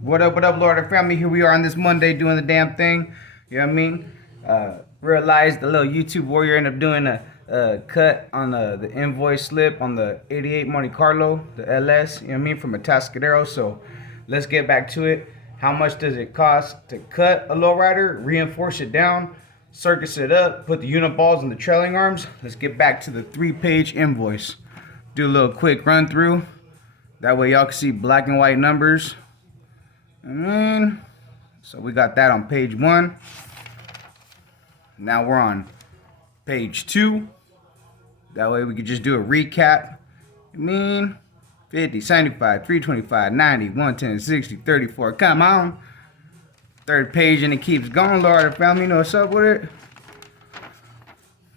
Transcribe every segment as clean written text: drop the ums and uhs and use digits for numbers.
What up, Lowrider family? Here we are on this Monday doing the damn thing. You know what I mean? Realized the little YouTube warrior ended up doing a cut on the invoice slip on the 88 Monte Carlo, the LS, you know what I mean, from a Tascadero. So let's get back to it. How much does it cost to cut a lowrider, reinforce it down, circus it up, put the unit balls and the trailing arms? Let's get back to the 3-page invoice. Do a little quick run through. That way y'all can see black and white numbers. So we got that on page 1. Now we're on page 2. That way we could just do a recap. 50, 75, 325, 90, 110, 60, 34. Come on. Third page and it keeps going, Lord. Family, you know what's up with it?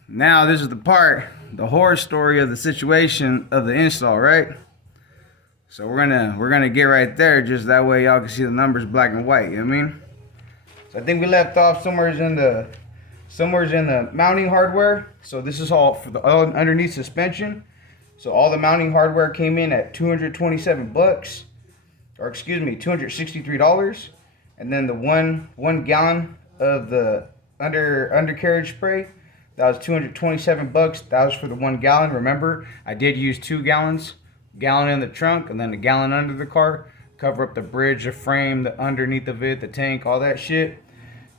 Now this is the part, the horror story of the situation of the install, right? So we're gonna get right there, just that way y'all can see the numbers black and white, you know what I mean? So I think we left off somewhere in the mounting hardware. So this is all for the underneath suspension. So all the mounting hardware came in at 227 bucks, or excuse me, $263. And then the one gallon of the undercarriage spray, that was 227 bucks. That was for the 1 gallon. Remember, I did use 2 gallons. Gallon in the trunk and then a gallon under the car, cover up the bridge, the frame, the underneath of it, the tank, all that shit.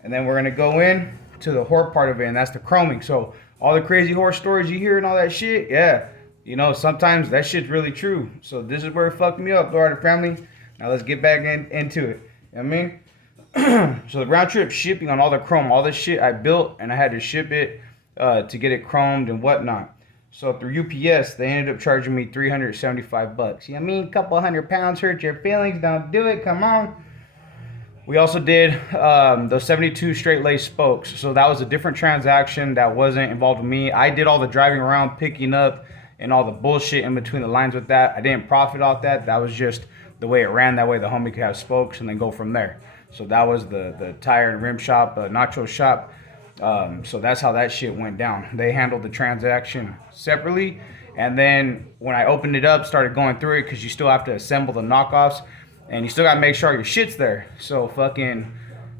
And then we're gonna go in to the horror part of it, and that's the chroming. So all the crazy horror stories you hear and all that shit, yeah, you know, sometimes that shit's really true. So this is where it fucked me up, Lowrider family. Now let's get back into it. You know what I mean? So the round trip shipping on all the chrome, all this shit I built, and I had to ship it to get it chromed and whatnot. So through UPS, they ended up charging me 375 bucks. You know what I mean? A couple 100 pounds hurt your feelings. Don't do it. Come on. We also did those 72 straight lace spokes. So that was a different transaction that wasn't involved with me. I did all the driving around, picking up, and all the bullshit in between the lines with that. I didn't profit off that. That was just the way it ran. That way the homie could have spokes and then go from there. So that was the tire and rim shop, nacho shop. So that's how that shit went down. They handled the transaction separately, and then when I opened it up, started going through it, because you still have to assemble the knockoffs and you still gotta make sure your shit's there. So fucking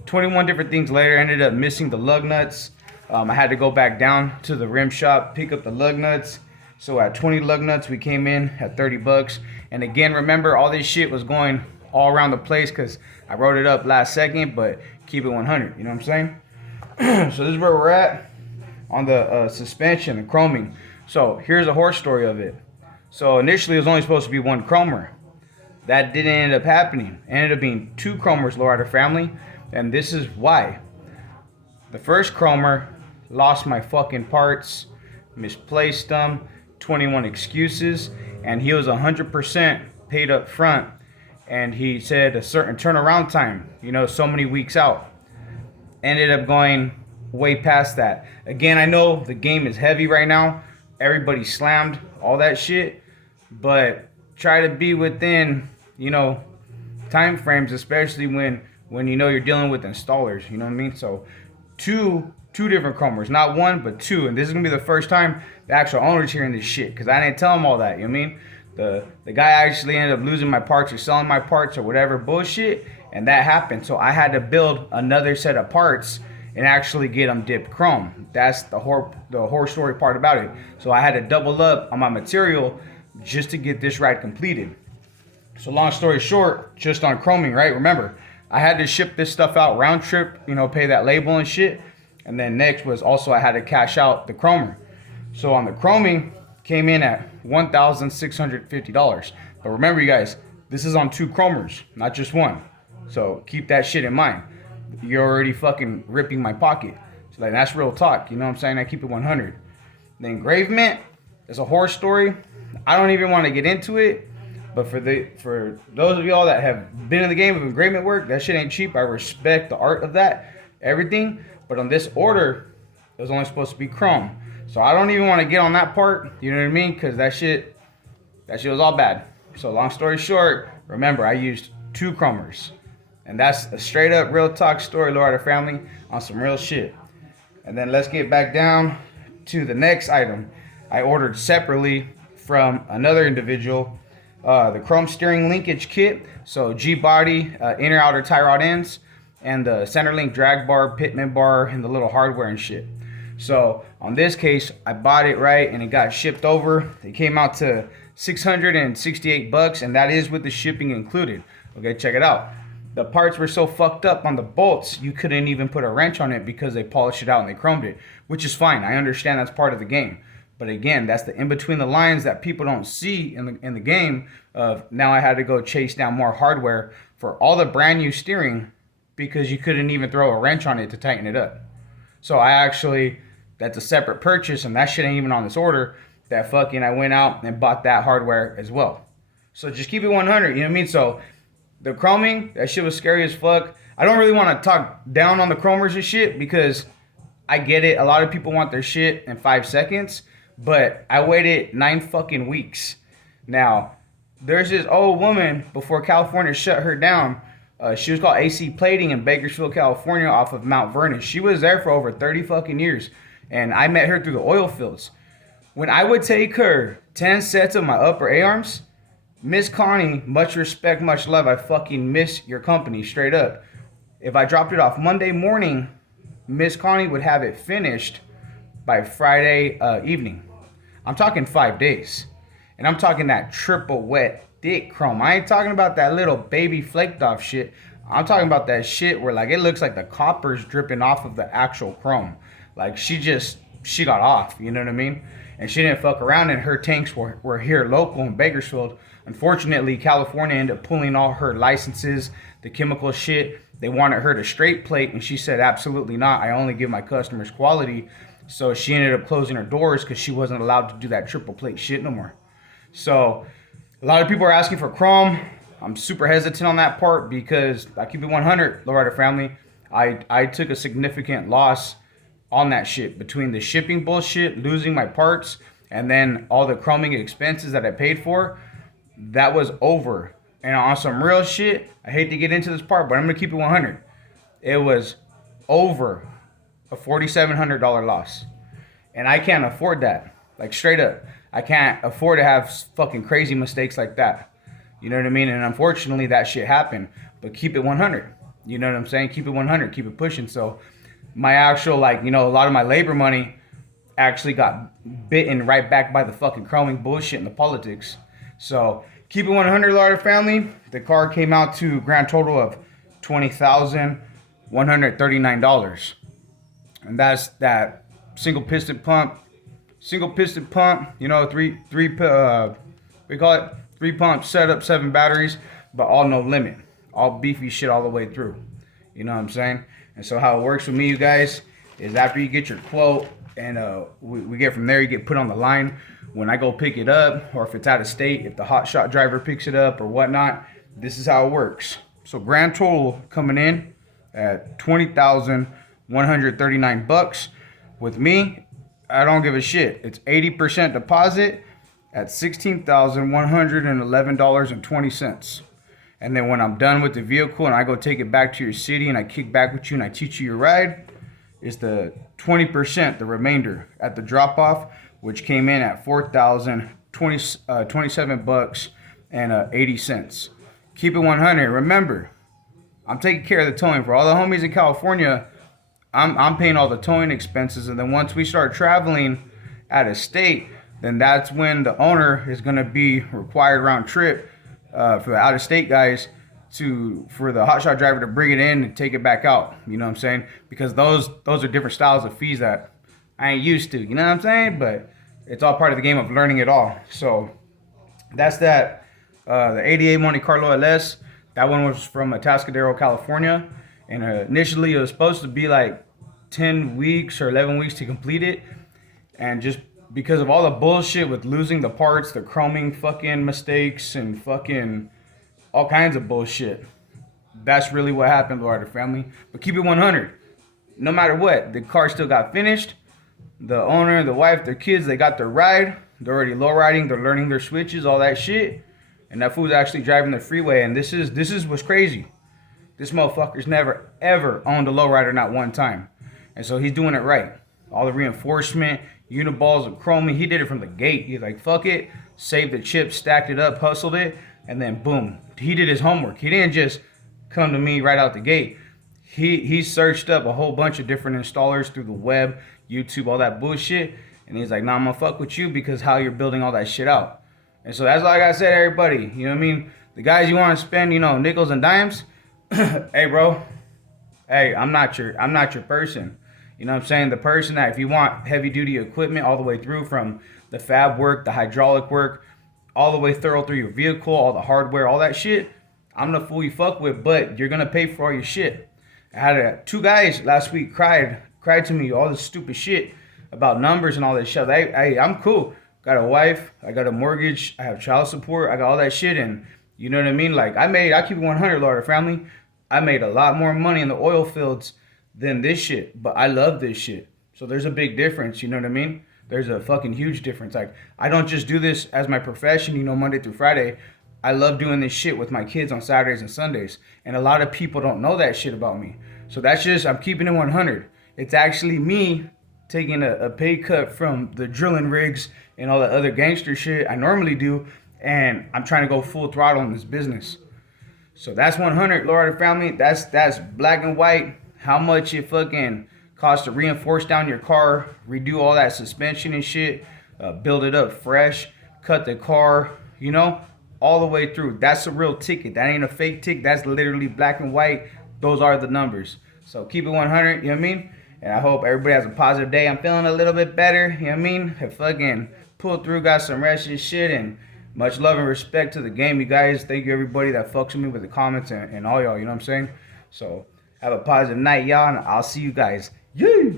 21 different things later, ended up missing the lug nuts. I had to go back down to the rim shop, pick up the lug nuts. So at 20 lug nuts, we came in at 30 bucks. And again, remember, all this shit was going all around the place because I wrote it up last second, but keep it 100, you know what I'm saying? So this is where we're at on the suspension and chroming. So here's a horror story of it. So initially it was only supposed to be 1 chromer. That didn't end up happening. It ended up being 2 chromers, Lowrider family. And this is why. The first chromer lost my fucking parts, misplaced them, 21 excuses, and he was 100% paid up front. And he said a certain turnaround time, you know, so many weeks out. Ended up going way past that. Again, I know the game is heavy right now. Everybody slammed, all that shit. But try to be within, you know, time frames, especially when you know you're dealing with installers. You know what I mean? So two different chromers, not 1 but 2. And this is gonna be the first time the actual owner's hearing this shit, because I didn't tell him all that. You know what I mean? The guy actually ended up losing my parts or selling my parts or whatever bullshit. And that happened. So I had to build another set of parts and actually get them dipped chrome. That's the horror story part about it. So I had to double up on my material just to get this ride completed. So long story short, just on chroming, right? Remember, I had to ship this stuff out round trip, you know, pay that label and shit. And then next was also I had to cash out the chromer. So on the chroming, came in at $1,650. But remember, you guys, this is on 2 chromers, not just 1. So keep that shit in mind. You're already fucking ripping my pocket. So like, that's real talk. You know what I'm saying? I keep it 100. The engravement is a horror story. I don't even want to get into it. But for those of y'all that have been in the game of engravement work, that shit ain't cheap. I respect the art of that, everything. But on this order, it was only supposed to be chrome. So I don't even want to get on that part. You know what I mean? Because that shit was all bad. So long story short, remember, I used 2 chromers. And that's a straight up real talk story, Lowrider family, on some real shit. And then let's get back down to the next item. I ordered separately from another individual the chrome steering linkage kit, so G body, inner outer tie rod ends, and the center link drag bar, pitman bar, and the little hardware and shit. So on this case, I bought it right, and it got shipped over. It came out to $668, and that is with the shipping included. Okay, check it out. The parts were so fucked up on the bolts, you couldn't even put a wrench on it because they polished it out and they chromed it, which is fine. I understand that's part of the game. But again, that's the in between the lines that people don't see in the game of now I had to go chase down more hardware for all the brand new steering because you couldn't even throw a wrench on it to tighten it up. So that's a separate purchase, and that shit ain't even on this order. That fucking I went out and bought that hardware as well. So just keep it 100, you know what I mean? So the chroming, that shit was scary as fuck. I don't really want to talk down on the chromers and shit because I get it. A lot of people want their shit in 5 seconds, but I waited 9 fucking weeks. Now, there's this old woman before California shut her down. She was called AC Plating in Bakersfield, California, off of Mount Vernon. She was there for over 30 fucking years, and I met her through the oil fields. When I would take her 10 sets of my upper A-arms, Miss Connie, much respect, much love. I fucking miss your company, straight up. If I dropped it off Monday morning, Miss Connie would have it finished by Friday evening. I'm talking 5 days. And I'm talking that triple wet, thick chrome. I ain't talking about that little baby flaked off shit. I'm talking about that shit where like it looks like the copper's dripping off of the actual chrome. Like she got off, you know what I mean? And she didn't fuck around, and her tanks were here local in Bakersfield. Unfortunately, California ended up pulling all her licenses, the chemical shit. They wanted her to straight plate, and she said, absolutely not. I only give my customers quality. So she ended up closing her doors because she wasn't allowed to do that triple plate shit no more. So a lot of people are asking for chrome. I'm super hesitant on that part because I keep it 100, Lowrider family. I took a significant loss on that shit between the shipping bullshit, losing my parts, and then all the chroming expenses that I paid for. That was over. And on some real shit, I hate to get into this part, but I'm gonna keep it 100. It was over a $4,700 loss, and I can't afford that. Like straight up, I can't afford to have fucking crazy mistakes like that. You know what I mean? And unfortunately, that shit happened. But keep it 100. You know what I'm saying? Keep it 100. Keep it pushing. So my actual, like, you know, a lot of my labor money actually got bitten right back by the fucking chroming bullshit and the politics. So keep it 100, Lowrider family. The car came out to a grand total of $20,139. And that's that single piston pump, you know, three pump setup, 7 batteries, but all no limit, all beefy shit all the way through. You know what I'm saying? And so how it works with me, you guys, is after you get your quote and we get from there, you get put on the line. When I go pick it up, or if it's out of state, if the hot shot driver picks it up or whatnot, this is how it works. So grand total coming in at $20,139. With me, I don't give a shit. It's 80% deposit at $16,111.20. And then when I'm done with the vehicle and I go take it back to your city and I kick back with you and I teach you your ride, is the 20%, the remainder at the drop off, which came in at $4,027.80. Keep it 100. Remember, I'm taking care of the towing for all the homies in California. I'm paying all the towing expenses, and then once we start traveling out of state, then that's when the owner is going to be required round trip for the out of state guys for the hotshot driver to bring it in and take it back out. You know what I'm saying? Because those are different styles of fees that I ain't used to. You know what I'm saying? But it's all part of the game of learning it all. So that's that. The 88 Monte Carlo LS. That one was from Atascadero, California. And initially it was supposed to be like 10 weeks or 11 weeks to complete it. And just because of all the bullshit with losing the parts, the chroming fucking mistakes, and fucking all kinds of bullshit, that's really what happened, Lowrider family. But keep it 100. No matter what, the car still got finished. The owner, the wife, their kids, they got their ride. They're already low riding. They're learning their switches, all that shit. And that fool's actually driving the freeway. And this is what's crazy. This motherfucker's never, ever owned a lowrider, not one time. And so he's doing it right. All the reinforcement, uniballs, and chroming, he did it from the gate. He's like, fuck it. saved the chips, stacked it up, hustled it, and then boom, he did his homework. He didn't just come to me right out the gate. He searched up a whole bunch of different installers through the web, YouTube, all that bullshit, and he's like, nah, I'm gonna fuck with you because how you're building all that shit out. And so that's like I said, everybody, you know what I mean? The guys you want to spend, nickels and dimes, hey bro, hey, I'm not your person. You know what I'm saying? The person that if you want heavy duty equipment all the way through from the fab work, the hydraulic work, all the way thorough through your vehicle, all the hardware, all that shit, I'm the fool you fuck with, but you're gonna pay for all your shit. I had two guys last week cried to me all this stupid shit about numbers and all that shit. Hey, I'm cool. Got a wife, I got a mortgage, I have child support, I got all that shit, and you know what I mean? Like I keep it 100, Lowrider family. I made a lot more money in the oil fields than this shit, but I love this shit. So there's a big difference, you know what I mean? There's a fucking huge difference. Like I don't just do this as my profession, Monday through Friday. I love doing this shit with my kids on Saturdays and Sundays. And a lot of people don't know that shit about me. So that's just, I'm keeping it 100. It's actually me taking a pay cut from the drilling rigs and all the other gangster shit I normally do. And I'm trying to go full throttle in this business. So that's 100, Lowrider family. That's black and white. How much it fucking costs to reinforce down your car, redo all that suspension and shit, build it up fresh, cut the car, all the way through. That's a real ticket. That ain't a fake ticket. That's literally black and white. Those are the numbers. So keep it 100, you know what I mean? And I hope everybody has a positive day. I'm feeling a little bit better, you know what I mean? I fucking pulled through, got some rest and shit, and much love and respect to the game, you guys. Thank you, everybody that fucks with me with the comments and all y'all, you know what I'm saying? So have a positive night, y'all, and I'll see you guys. Yeah!